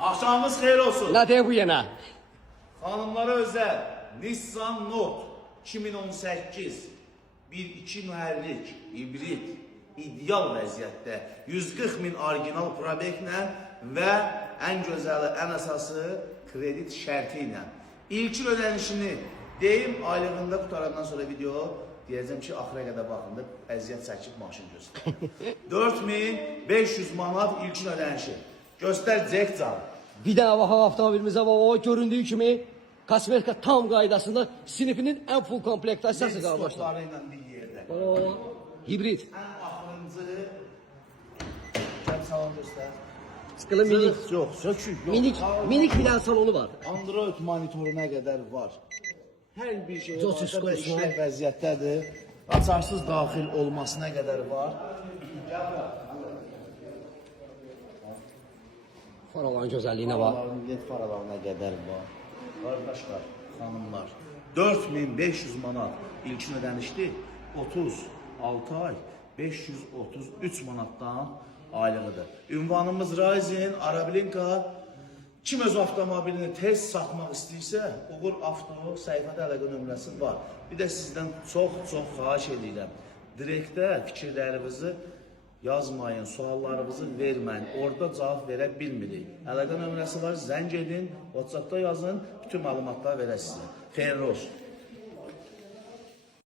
Axşamınız xeyir olsun. Nə deyir bu yenə? Xanımlara özel Nissan Note 2018 1.2 mühərrik, hibrid, ideal vəziyyətdə 140 min orijinal probeklə və ən gözəli, ən əsası kredit şərti ilə. İlkin ödənişini deyim, aylığında qutarandan sonra video deyəcəm ki, axıra qədər baxında əziyyət çəkib maşın göstərir. 4500 manat ilkin ödənişi. Göstər Cek can. Bir dənə baxaq avtomobilimizə və o göründüyü kimi kosmetika tam qaydasında sinifinin ən full komplektasiyyası qardaşlar. Stokları ilə bir yerdə. O hibrid. Ən axırıncı gəl salon göstər. Sıkılı minik. Yox, sökük yox. Minik bir dənə salonu var. Android monitoruna qədər var. Hər bir şey Coşuş orada qoysun. işlək vəziyyətdədir. Açarsız daxil olmasına qədər var. Faraların gözəlliyinə bax. Faraların led faralarına qədər var. Qardaşlar, xanımlar, 4500 manat ilkin ödənişdir. 36 ay 533 manatdan aylığıdır. Ünvanımız Rising, Arablinka. Kim öz avtomobilini tez satmaq istəyirsə, Uğur Avto səhifədə əlaqə nömrəsi var. Bir də sizdən çox xahiş edirəm. Direktdə fikirlərinizi yazmayın, suallarınızı verməyin. Orada cavab verə bilmirik. Əlaqə nömrəsi var, zəng edin, WhatsAppda yazın, bütün məlumatlar verə sizə. Xeyirli olsun.